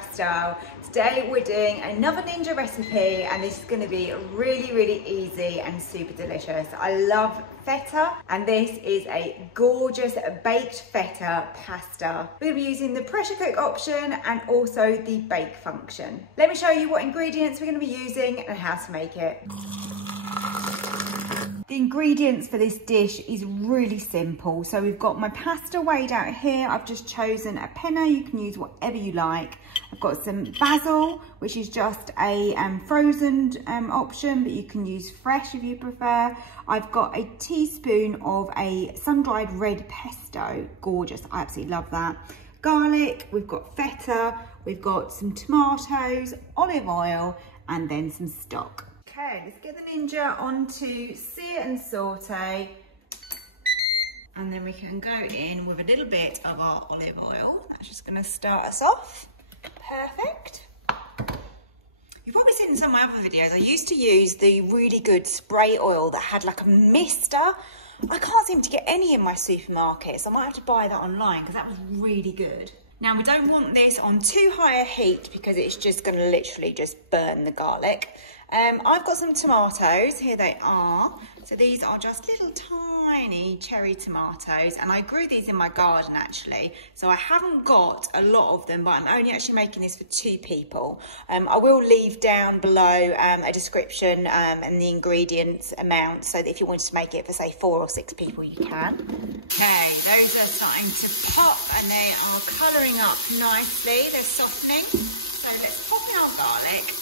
chef style. Today we're doing another ninja recipe, and this is going to be really easy and super delicious. I love feta, and this is a gorgeous baked feta pasta. We're going to be using the pressure cook option and also the bake function. Let me show you what ingredients we're going to be using and how to make it. The ingredients for this dish is really simple. So we've got my pasta weighed out here. I've just chosen a penne. You can use whatever you like. I've got some basil, which is just a frozen option, but you can use fresh if you prefer. I've got a teaspoon of a sun-dried red pesto. Gorgeous, I absolutely love that. Garlic, we've got feta, we've got some tomatoes, olive oil, and then some stock. Okay, let's get the ninja onto sear and saute, and then we can go in with a little bit of our olive oil. That's just going to start us off. Perfect. You've probably seen in some of my other videos, I used to use the really good spray oil that had like a mister. I can't seem to get any in my supermarket, so I might have to buy that online because that was really good. Now, we don't want this on too high a heat because it's just going to literally just burn the garlic. I've got some tomatoes, here they are. So these are just little tiny cherry tomatoes, and I grew these in my garden actually. So I haven't got a lot of them, but I'm only actually making this for 2 people. I will leave down below a description and the ingredients amount, so that if you wanted to make it for say 4 or 6 people, you can. Okay, those are starting to pop and they are colouring up nicely, they're softening. So let's pop in our garlic.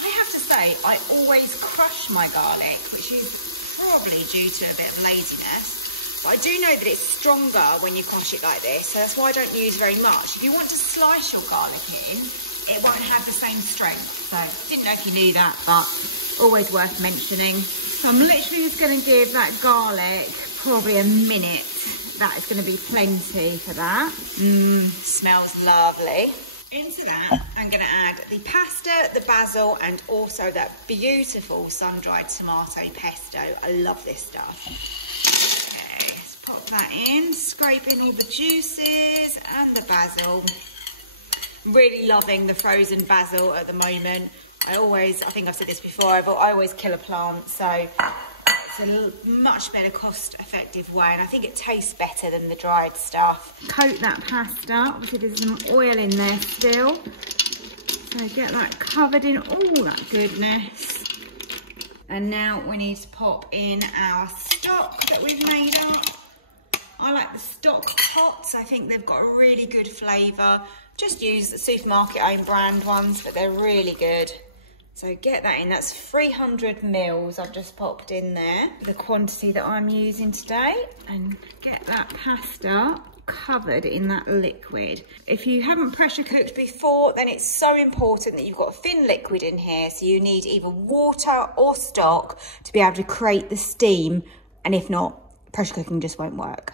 I have to say, I always crush my garlic, which is probably due to a bit of laziness. But I do know that it's stronger when you crush it like this, so that's why I don't use very much. If you want to slice your garlic in, it won't have the same strength. So, didn't know if you knew that, but always worth mentioning. So I'm literally just going to give that garlic probably a minute. That is going to be plenty for that. Smells lovely. Into that, I'm going to add the pasta, the basil, and also that beautiful sun-dried tomato pesto. I love this stuff. Okay, let's pop that in, scrape in all the juices and the basil. I'm really loving the frozen basil at the moment. I think I've said this before, but I always kill a plant, so it's a much better cost-effective way, and I think it tastes better than the dried stuff. Coat that pasta. Obviously there's some oil in there still, so get that covered in all that goodness. And now we need to pop in our stock that we've made up. I like the stock pots. I think they've got a really good flavour. Just use the supermarket own brand ones, but they're really good. So get that in, that's 300 mils I've just popped in there, the quantity that I'm using today, and get that pasta covered in that liquid. If you haven't pressure cooked before, then it's so important that you've got thin liquid in here, so you need either water or stock to be able to create the steam, and if not, pressure cooking just won't work.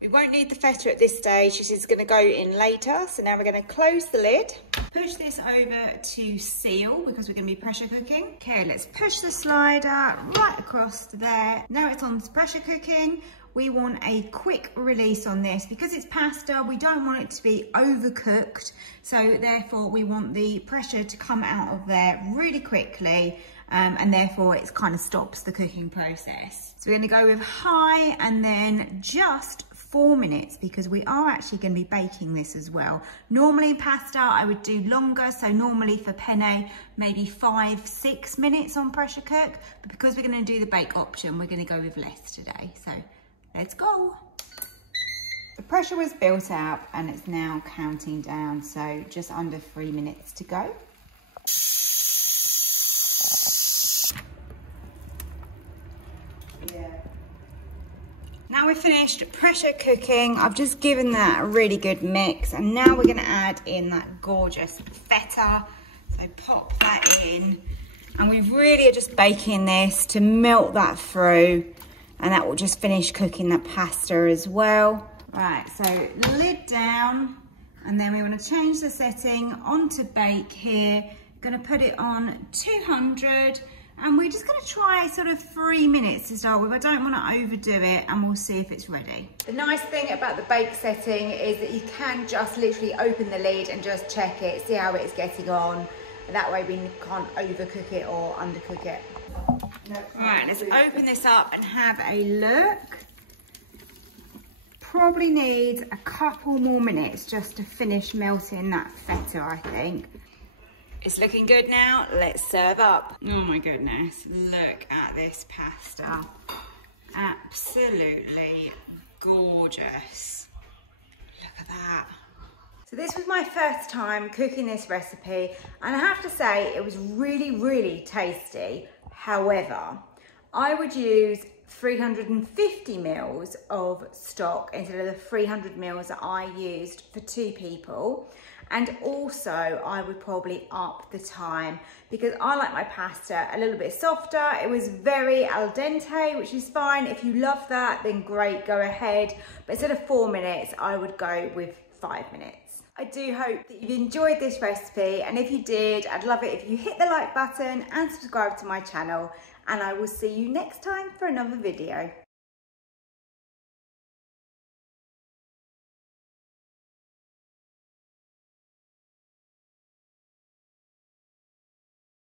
We won't need the feta at this stage, this is going to go in later. So now we're going to close the lid. Push this over to seal because we're going to be pressure cooking. Okay, let's push the slider right across to there. Now it's on to pressure cooking. We want a quick release on this because it's pasta. We don't want it to be overcooked. So therefore we want the pressure to come out of there really quickly. And therefore it kind of stops the cooking process. So we're going to go with high and then just 4 minutes because we are actually going to be baking this as well. Normally pasta I would do longer, so normally for penne maybe 5-6 minutes on pressure cook, but because we're going to do the bake option we're going to go with less today. So let's go. The pressure was built up and it's now counting down, so just under 3 minutes to go. Now we're finished pressure cooking. I've just given that a really good mix, and now we're going to add in that gorgeous feta. So pop that in, and we really are just baking this to melt that through, and that will just finish cooking that pasta as well. Right, so lid down, and then we want to change the setting onto bake here. Going to put it on 200. And we're just going to try sort of 3 minutes to start with. I don't want to overdo it, and we'll see if it's ready. The nice thing about the bake setting is that you can just literally open the lid and just check it, see how it's getting on. And that way we can't overcook it or undercook it. Right, let's open this up and have a look. Probably needs a couple more minutes just to finish melting that feta, I think. It's looking good now. Let's serve up. Oh my goodness, look at this pasta. Absolutely gorgeous. Look at that. So this was my first time cooking this recipe, and I have to say it was really, really tasty. However, I would use 350 mils of stock instead of the 300 mils that I used for 2 people. And also I would probably up the time because I like my pasta a little bit softer. It was very al dente, which is fine. If you love that, then great, go ahead. But instead of 4 minutes, I would go with 5 minutes. I do hope that you've enjoyed this recipe, and if you did, I'd love it if you hit the like button and subscribe to my channel, and I will see you next time for another video.